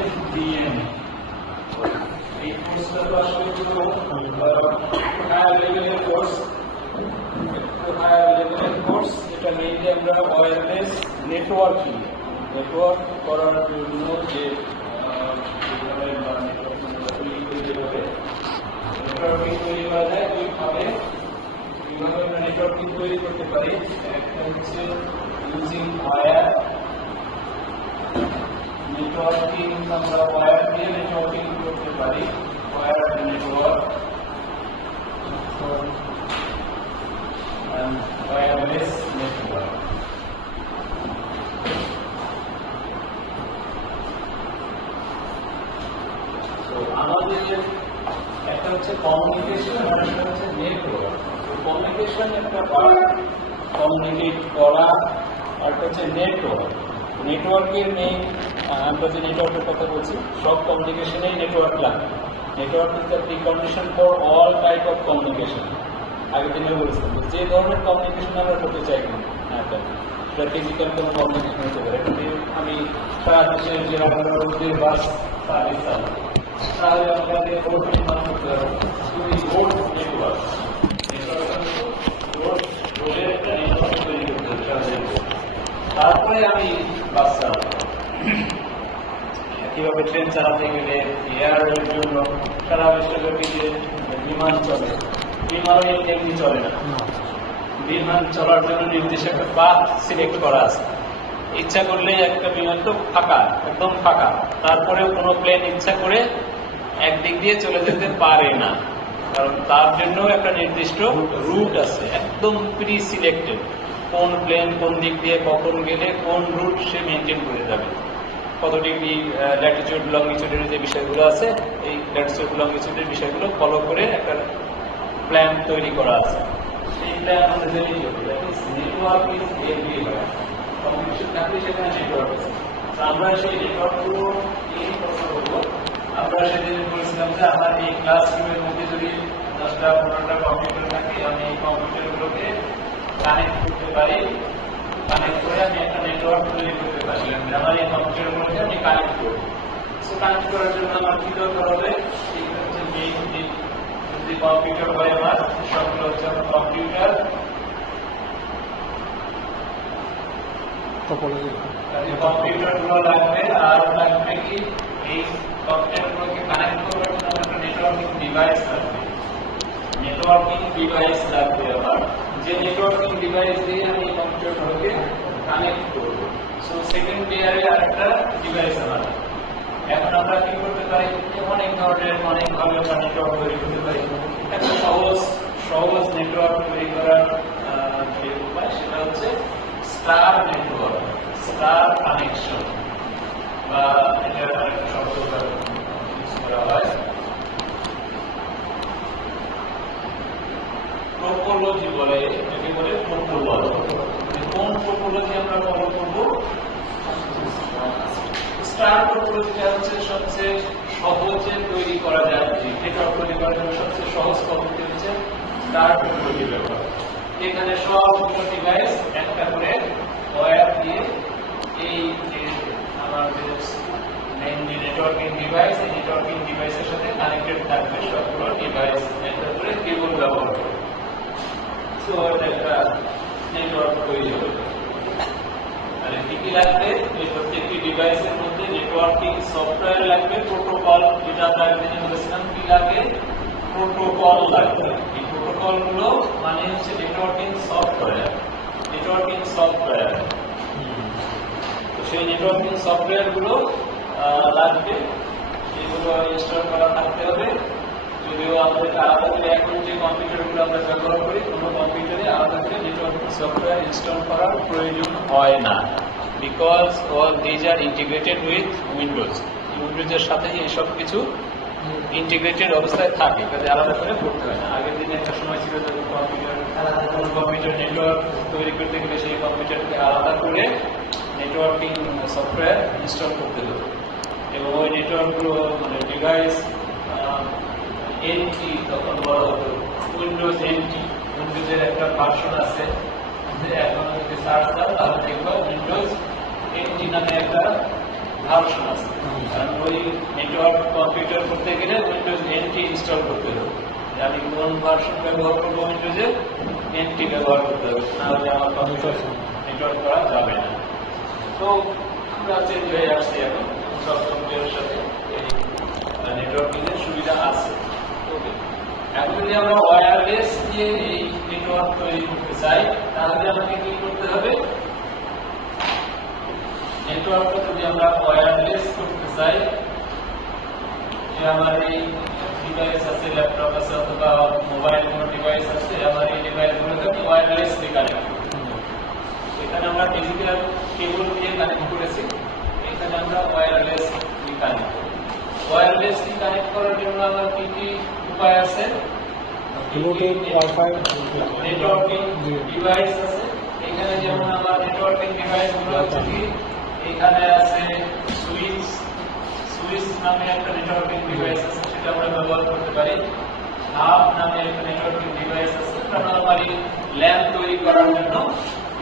FDM এই কোর্সটা তো আসলে হায়ার লেভেলের কোর্স, এটা মেইনলি আমরা ওয়্যারলেস নেটওয়ার্কিং করার জন্য যে নেটওয়ার্কিং তৈরি করা যায় ওইভাবে আমরা নেটওয়ার্কিং তৈরি করতে পারি। একটা হচ্ছে ইউজিং ওয়্যার নেটওয়ার্কিং, আমরা ওয়্যার দিয়ে নেটওয়ার্কিং করতে পারি, wire network and wireless network. So আমাদের একটা হচ্ছে কমিউনিকেশন আর একটা হচ্ছে নেটওয়ার্ক। কমিউনিকেশন একটা পার্ট, কমিউনিকেট করা, আর হচ্ছে নেটওয়ার্ক। নেটওয়ার্কের মেইন, আমরা যে নেটওয়ার্কের কথা বলছি, সব কমিউনিকেশনেই নেটওয়ার্ক লাগে। Network is the precondition for all type of communication. আগের দিনে বলেছিলাম যে ধরনের কমিউনিকেশন আমরা করতে চাই না, সেটা ফিজিক্যাল কোনো কমিউনিকেশন হতে পারে। আমি সারা দেশের যে আমাদের বাস সার্ভিস চালাই, তাহলে আমাদের রোড নির্মাণ করতে হবে, রোড নেটওয়ার্ক রোডের একটা নেটওয়ার্ক তৈরি করতে হবে, তারপরে আমি বাস চালাবো। কিভাবে ট্রেন চালাতে গেলে এয়ারের জন্য সারা বিশ্বব্যাপী যে বিমান চলে, বিমানও এমনি চলে না। বিমান চলার জন্য নির্দিষ্ট একটা পাথ সিলেক্ট করা আছে। ইচ্ছা করলে একটা বিমান তো ফাঁকা, একদম ফাঁকা, তারপরেও কোনো প্লেন ইচ্ছা করে একদিক দিয়ে চলে যেতে পারে না, কারণ তার জন্য একটা নির্দিষ্ট রুট আছে, একদম প্রি সিলেক্টেড। কোন প্লেন কোন দিক দিয়ে কখন গেলে কোন রুট সে মেনটেন করে যাবে, কত ডিগ্রি ল্যাটিটিউড লংগিটিউডের যে বিষয়গুলো আছে, এই ল্যাটিটিউড লংগিটিউডের বিষয়গুলো ফলো করে একটা প্ল্যান তৈরি করা আছে। সেই প্ল্যান অনুযায়ী নেটওয়ার্ক ইজ এভরিওয়্যার। কমিউনিকেশন থাকলে সেখানে নেটওয়ার্ক আছে। আমরা সেই নেটওয়ার্কগুলো এই কথা বলবো। আমরা সেদিন বলেছিলাম যে আমার এই ক্লাসরুমের মধ্যে যদি 10টা 15টা কম্পিউটার থাকে, আমি এই কম্পিউটারগুলোকে কানেক্ট করতে পারি, কানেক্ট করে আমি একটা নেটওয়ার্ক তৈরি করতে পারি। আমার এই কম্পিউটারগুলোকে আমি কানেক্ট করব। সো কানেক্ট করার জন্য আমার কি দরকার হবে? এই হচ্ছে মেইন যে কম্পিউটার হয় আমার, সবগুলো হচ্ছে আমার কম্পিউটার কম্পিউটারগুলো লাগবে। আর লাগবে কি, এই কম্পিউটারগুলোকে কানেক্ট করার জন্য একটা নেটওয়ার্কিং ডিভাইস লাগবে। নেটওয়ার্কিং ডিভাইস লাগবে আমার, যে নেটওয়ার্কিং ডিভাইস দিয়ে আমি এই কম্পিউটারগুলোকে কানেক্ট করব। সো সেকেন্ড লেয়ারে আরেকটা ডিভাইস আমার। এখন আমরা কি করতে পারি, অনেক ধরনের অনেকভাবে আমরা নেটওয়ার্ক তৈরি করতে পারি। একটা সহজ নেটওয়ার্ক তৈরি করার যে উপায়, সেটা হচ্ছে স্টার নেটওয়ার্ক, স্টার কানেকশন, বা এটার আরেকটা শব্দ ইউজ করা হয় টোপোলজি বলে, এটাকে বলে টোপোলজি। কোন টোপোলজি আমরা ফলো করব? স্টার টোপোলজিটা হচ্ছে সবচেয়ে সহজে তৈরি করা যায়, নেটওয়ার্ক তৈরি করার জন্য সবচেয়ে সহজ পদ্ধতি হচ্ছে স্টার টোপোলজি ব্যবহার। এখানে সবগুলো ডিভাইস একটা করে ওয়্যার দিয়ে এই যে আমাদের মেইনলি নেটওয়ার্কিং ডিভাইস, এই নেটওয়ার্কিং ডিভাইসের সাথে কানেক্টেড থাকবে সবগুলো ডিভাইস। একটা করে কেবল ব্যবহার করে সো একটা নেটওয়ার্ক তৈরি হবে। আর কি লাগবে? এই প্রত্যেকটি ডিভাইসের মধ্যে নেটওয়ার্কিং সফটওয়্যার লাগবে, প্রোটোকল, যেটা আমরা একদিন বলেছিলাম কি লাগে, প্রোটোকল লাগবে। এই প্রোটোকলগুলো মানে হচ্ছে নেটওয়ার্কিং সফটওয়্যার, নেটওয়ার্কিং সফটওয়্যার। তো সেই নেটওয়ার্কিং সফটওয়্যারগুলো লাগবে, এগুলো ইনস্টল করা থাকতে হবে। যদিও আমাদের আলাদা করে এখন যে কম্পিউটারগুলো আমরা ব্যবহার করি, কোনো কম্পিউটারে আলাদা করে নেটওয়ার্কিং সফটওয়্যার ইনস্টল করার প্রয়োজন হয় না, because all these are integrated with Windows. উইন্ডোজের সাথে এইসব কিছু ইন্টিগ্রেটেড অবস্থায় থাকে, কাজে আলাদা করে করতে হয় না। আগের দিনে একটা সময় ছিল যখন কম্পিউটার নেটওয়ার্ক তৈরি করতে গেলে সেই কম্পিউটারকে আলাদা করে নেটওয়ার্কিং সফটওয়্যার ইনস্টল করতে হতো, এবং ওই নেটওয়ার্কগুলো মানে ডিভাইস এনটি তখন বলা হতো, উইন্ডোজ এনটি। উইন্ডোজের একটা ভার্সন আছে, এখন যদি সার্চ দাও তাহলে দেখবো উইন্ডোজ এনটি নামে একটা ভার্সন আছে, কারণ ওই নেটওয়ার্ক কম্পিউটার করতে গেলে উইন্ডোজ NT ইনস্টল করতে হবে। আমি কোন ভার্সন ব্যবহার করবো, উইন্ডোজে NT ব্যবহার করতে হবে, নাহলে আমার কম্পিউটার নেটওয়ার্ক করা যাবে না। তো আমরা চেঞ্জ হয়ে আসছি এখন সব কম্পিউটারের সাথে এই নেটওয়ার্কিং এর সুবিধা আছে। এখন যদি আমরা ওয়্যারলেস দিয়ে এই নেটওয়ার্ক তৈরি করতে চাই, তাহলে আমাকে কি করতে হবে? নেটওয়ার্কটা যদি আমরা ওয়্যারলেস করতে চাই, যে আমার এই ডিভাইস আছে, ল্যাপটপ আছে অথবা মোবাইল কোনো ডিভাইস আছে, আমার এই ডিভাইসগুলোকে আমি ওয়্যারলেসলি কানেক্ট করব। এখানে আমরা ডিজিটাল কেবল দিয়ে কানেক্ট করেছি, এখানে আমরা ওয়্যারলেসলি কানেক্ট করব। ওয়্যারলেসলি কানেক্ট করার জন্য আমার কি কি উপায় আছে? ব্লুটুথ, ওয়াইফাই, নেটওয়ার্কিং ডিভাইস আছে। এখানে যেমন আমার নেটওয়ার্কিং ডিভাইসগুলো আছে কি, এখানে আছে সুইচ নামে একটা নেটওয়ার্কিং ডিভাইস আছে, সেটা আমরা ব্যবহার করতে পারি। হাব নামে একটা নেটওয়ার্কিং ডিভাইস আছে, আমরা নরমালি ল্যাম্প তৈরি করার জন্য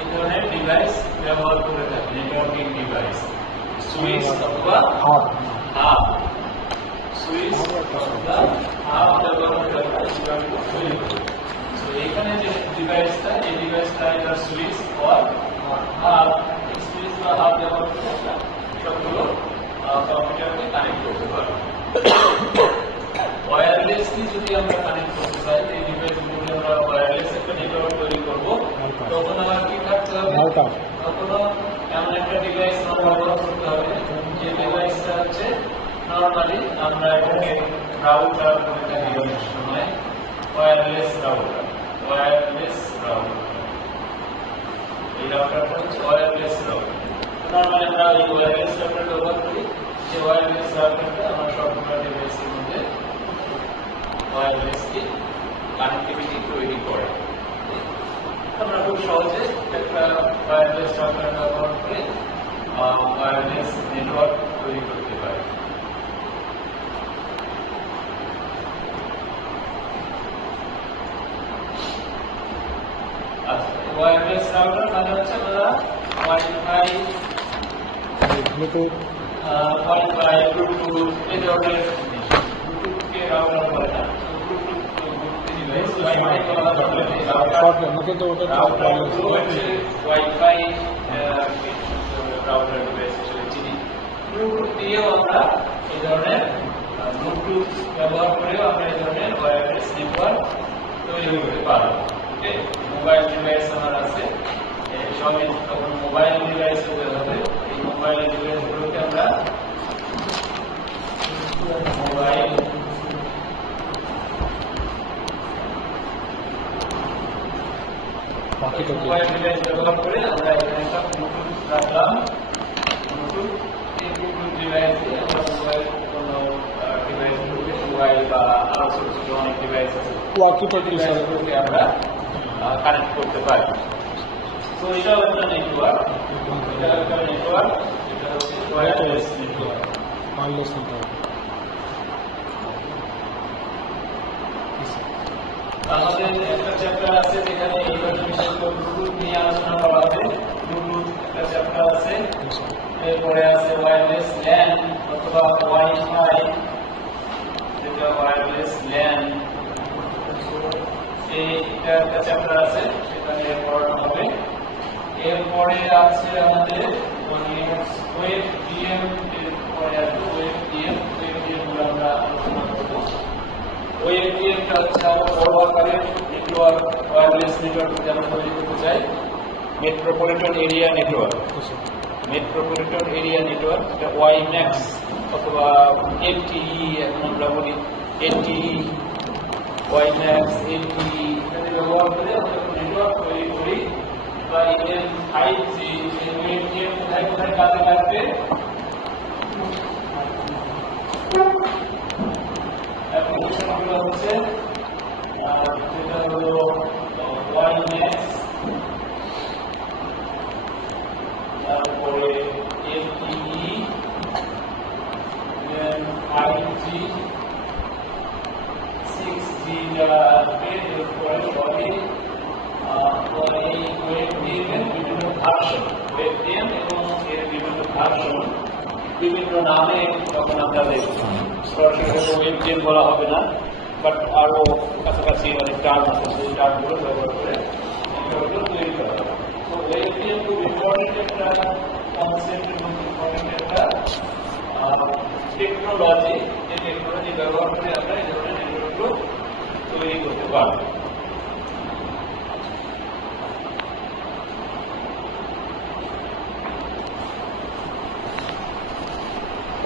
এই ধরনের ডিভাইস ব্যবহার করে থাকি, নেটওয়ার্কিং ডিভাইস। সুইচ অথবা হাব সুইচ অথবা হাব ব্যবহার করে আমরা নেটওয়ার্ক তৈরি করি। তো এখানে যে ডিভাইসটা, এই ডিভাইসটা এটা সুইচ অর হাব, সুইচ বা হাব ব্যবহার করে আমরা সবগুলো কম্পিউটারকে কানেক্ট করতে পারি। ওয়্যারলেসলি যদি আমরা কানেক্ট করতে চাই, এই ডিভাইসগুলো আমরা ওয়্যারলেস একটা নেটওয়ার্ক তৈরি করব, তখন আমার কি থাকতে হবে? তখন এমন একটা ডিভাইস আমরা ব্যবহার করতে হবে, যে ডিভাইসটা হচ্ছে নরমালি আমরা এটাকে রাউটার বলে থাকি অনেক সময়, ওয়্যারলেস রাউটার। এই রাউটারটা হচ্ছে ওয়্যারলেস রাউটার। নরমালি আমরা এই ওয়্যারলেস রাউটার ব্যবহার করি, যে ওয়্যারলেস রাউটারটা আমরা সবগুলো ডিভাইসের মধ্যে ওয়্যারলেসলি কানেক্টিভিটি তৈরি করে। আমরা খুব সহজে একটা ওয়্যারলেস রাউটার ব্যবহার করে ওয়্যারলেস নেটওয়ার্ক তৈরি করতে পারি। ওয়্যারলেস রাউটার মানে হচ্ছে আমরা ওয়াইফাই, ব্লুটুথ, ব্লুটুথ এই ধরনের ব্লুটুথকে রাউটার বলে না, ওয়াইফাই রাউটার ডিভাইস হিসেবে চিনি। ব্লুটুথ দিয়েও আমরা এই ধরনের ব্লুটুথ ব্যবহার করেও আমরা এই ধরনের ওয়্যারলেস নেটওয়ার্ক তৈরি করতে পারবো। ওকে, মোবাইল ডিভাইস আমার আছে, সবই তখন মোবাইল ডিভাইস হতে হবে। এই মোবাইল ডিভাইসগুলোকে আমরা মোবাইল ডিভাইস ব্যবহার করে আমরা এখানে একটা ব্লুটুথ রাখলাম। ব্লুটুথ, এই ব্লুটুথ ডিভাইস দিয়ে আমরা মোবাইল কোনো ডিভাইসগুলোকে, মোবাইল বা আরো ছোট ছোট অনেক ডিভাইস আছে, ডিভাইসগুলোকে আমরা কানেক্ট করতে পারি। তো এটাও একটা নেটওয়ার্ক, এটা একটা নেটওয়ার্ক, এটা হচ্ছে ওয়্যারলেস নেটওয়ার্ক। আমাদের একটা চ্যাপ্টার আছে যেখানে এই বিষয়গুলো ব্লুটুথ নিয়ে আলোচনা করা হবে। ব্লুটুথ একটা চ্যাপ্টার আছে, এরপরে আছে ওয়্যারলেস ল্যান অথবা ওয়াইফাই, যেটা ওয়্যারলেস ল্যান, এইটা একটা চ্যাপ্টার আছে, সেখানে পড়ানো হবে। এরপরে আছে আমাদের ওয়েবডিএম, এরপরে আছে ওয়েবডিএম গুলো আমরা আলোচনা করব। ওয়েবডিএমটা হচ্ছে আমরা বড় আকারের নেটওয়ার্ক, ওয়্যারলেস নেটওয়ার্ক যদি আমরা তৈরি করতে চাই, metropolitan area network, metropolitan area network, এটা ওয়াইম্যাক্স অথবা এলটিই এখন আমরা বলি, এলটিই, ওয়াইম্যাক্স, এলটিই ইত্যাদি ব্যবহার করে আমরা নেটওয়ার্ক তৈরি করি। বা ইন্ডিয়ান 5G, এই ওয়েবডিএম কোথায় কোথায় কাজে লাগবে? অ্যাপ্লিকেশনগুলো হচ্ছে যেটা হলো ওয়াইম্যাক্স, তারপরে এলটিই, 5G, 6G যারা আসবে, এরপরে সবই এই ওয়েবডিএম এর বিভিন্ন ভার্সন, ওয়েবডিএম এবং এর বিভিন্ন ভার্সন বিভিন্ন নামে তখন আমরা দেখব, সরাসরি ওয়েবজেম বলা হবে না, বাট আরো কাছাকাছি অনেক টার্ম আছে, সেই টার্মগুলো ব্যবহার করে নেটওয়ার্কগুলো তৈরি করা হবে। তো ওয়েবজেম খুব ইম্পর্টেন্ট একটা কনসেপ্ট এবং ইম্পর্টেন্ট একটা টেকনোলজি, যে টেকনোলজি ব্যবহার করে আমরা এই ধরনের নেটওয়ার্কগুলো তৈরি করতে পারবো।